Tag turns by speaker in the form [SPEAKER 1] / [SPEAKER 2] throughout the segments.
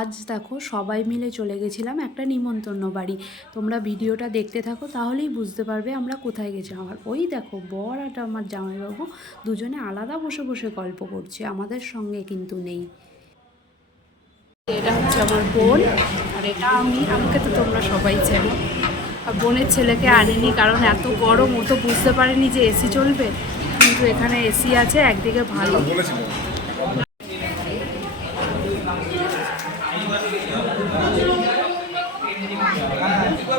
[SPEAKER 1] আজ দেখো সবাই মিলে চলে গেছিলাম একটা নিমন্ত্রণ বাড়ি। তোমরা ভিডিওটা দেখতে থাকো, তাহলেই বুঝতে পারবে আমরা কোথায় গেছিলাম আর ওই দেখো বর আর আমার জামাইবাবু দুজনে আলাদা বসে বসে গল্প করছে, আমাদের সঙ্গে কিন্তু নেই। এটা হচ্ছে আমার বোন, আর এটা আমি, আমাকে তো তোমরা সবাই চেনো। আর বোনের ছেলেকে আনিনি, কারণ এত গরম, ও তো বুঝতে পারেনি যে এসি চলবে। কিন্তু এখানে এসি আছে, একদিকে ভালো।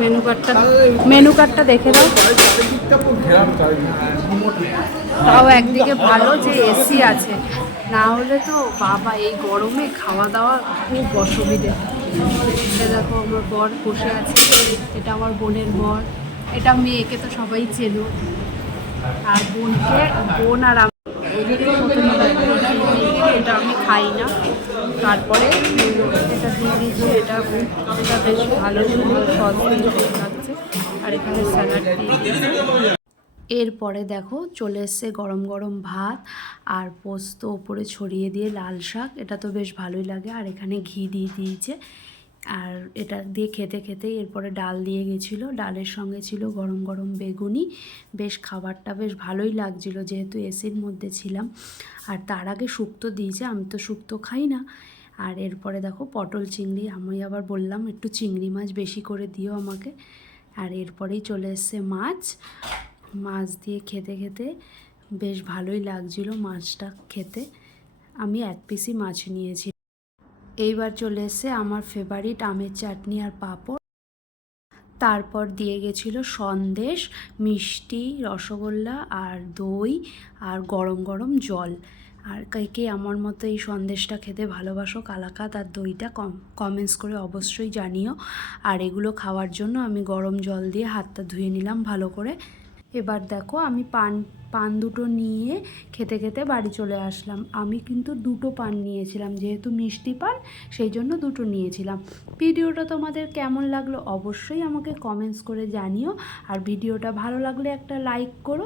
[SPEAKER 1] মেনু কার্ডটা মেনু কার্ডটা দেখে দাও। তাও একদিকে ভালো যে এসি আছে। না হলে তো বাবা, এই গরমে খাওয়া দাওয়া খুব অসুবিধে। এটা দেখো, আমার বর বসে আছে, এটা আমার বোনের বর। এটা মেয়েকে তো সবাই চেনো। আর বোনকে, বোন আর আমি এটা আমি খাই না। তারপরে এটা দিয়ে দিয়েছি, এটা এটা বেশ ভালো, সুন্দর সস লাগছে আর এখানে স্যালাড দিয়ে এরপরে দেখো, চলে এসছে গরম গরম ভাত আর পোস্ত ওপরে ছড়িয়ে দিয়ে লাল শাক। এটা তো বেশ ভালোই লাগে। আর এখানে ঘি দিয়ে দিয়েছে। আর এটা দিয়ে খেতে খেতেই এরপরে ডাল দিয়ে গেছিল। ডালের সঙ্গে ছিল গরম গরম বেগুনি। বেশ খাবারটা বেশ ভালোই লাগছিল যেহেতু এসির মধ্যে ছিলাম। আর তার আগে শুক্তো দিয়েছে, আমি তো শুক্তো খাই না। আর এরপরে দেখো পটল চিংড়ি, আমি আবার বললাম একটু চিংড়ি মাছ বেশি করে দিও আমাকে। আর এরপরেই চলে এসছে মাছ। মাছ দিয়ে খেতে খেতে বেশ ভালোই লাগছিল মাছটা খেতে। আমি এক পিসই মাছ নিয়েছি এইবার চলে এসে আমার ফেভারিট আমের চাটনি আর পাঁপড়। তারপর দিয়ে গেছিল সন্দেশ, মিষ্টি, রসগোল্লা আর দই আর গরম গরম জল। আর কে কে আমার মতো এই সন্দেশটা খেতে ভালোবাসো, কালাকাত আর দইটা কম কমেন্টস করে অবশ্যই জানিও। আর এগুলো খাওয়ার জন্য আমি গরম জল দিয়ে হাতটা ধুয়ে নিলাম ভালো করে। এবার দেখো আমি পান পান দুটো নিয়ে খেতে খেতে বাড়ি চলে আসলাম। আমি কিন্তু দুটো পান নিয়েছিলাম, যেহেতু মিষ্টি পান, সেই জন্য দুটো নিয়েছিলাম। ভিডিওটা তোমাদের কেমন লাগল অবশ্যই আমাকে কমেন্টস করে জানিও। আর ভিডিওটা ভালো লাগলে একটা লাইক করো।